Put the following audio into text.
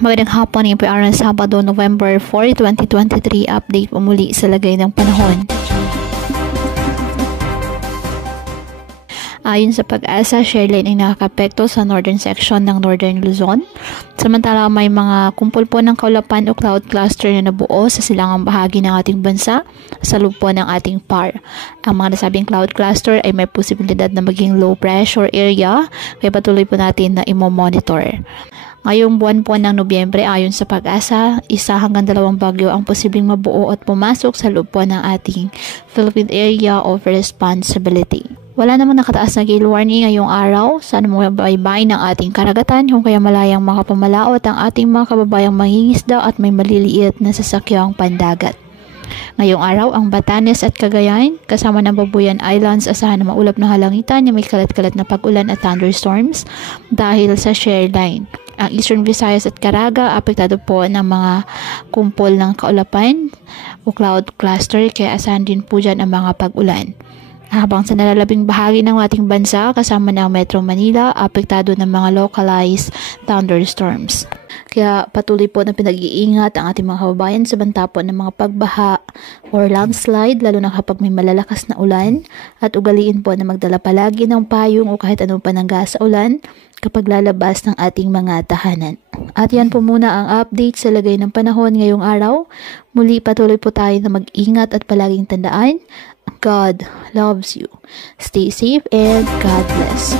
Magandang hapon, ngayon po ay araw ng Sabado, November 4, 2023. Update po muli sa lagay ng panahon. Ayon sa Pag-asa, Sherilyn ay nakakapekto sa northern section ng Northern Luzon. Samantala, may mga kumpol po ng kaulapan o cloud cluster na nabuo sa silangang bahagi ng ating bansa sa loob po ng ating PAR. Ang mga nasabing cloud cluster ay may posibilidad na maging low pressure area, kaya patuloy po natin na imo-monitor. Ngayong buwan po ng Nobyembre, ayon sa Pag-asa, 1 hanggang 2 bagyo ang posibleng mabuo at pumasok sa loob po ng ating Philippine Area of Responsibility. Wala namang nakataas na gale warning ngayong araw. Sana mabaybay ng ating karagatan kung kaya malayang makapamalaot ang ating mga kababayang mangingisda at may maliliit na sasakyang pandagat. Ngayong araw, ang Batanes at Cagayan, kasama ng Babuyan Islands, asahan na maulap na halangitan na may kalat-kalat na pag-ulan at thunderstorms dahil sa shear line. Ang Eastern Visayas at Caraga, apektado po ng mga kumpol ng kaulapan o cloud cluster, kaya asahan din po dyan ang mga pag-ulan. Habang sa nalalabing bahagi ng ating bansa, kasama ng Metro Manila, apektado ng mga localized thunderstorms. Kaya patuloy po na pinag-iingat ang ating mga kababayan sa banta po ng mga pagbaha or landslide, lalo na kapag may malalakas na ulan, at ugaliin po na magdala palagi ng payong o kahit anong panangga sa ulan kapag lalabas ng ating mga tahanan. At yan po muna ang update sa lagay ng panahon ngayong araw. Muli patuloy po tayo na mag-ingat at palaging tandaan, God loves you. Stay safe and God bless.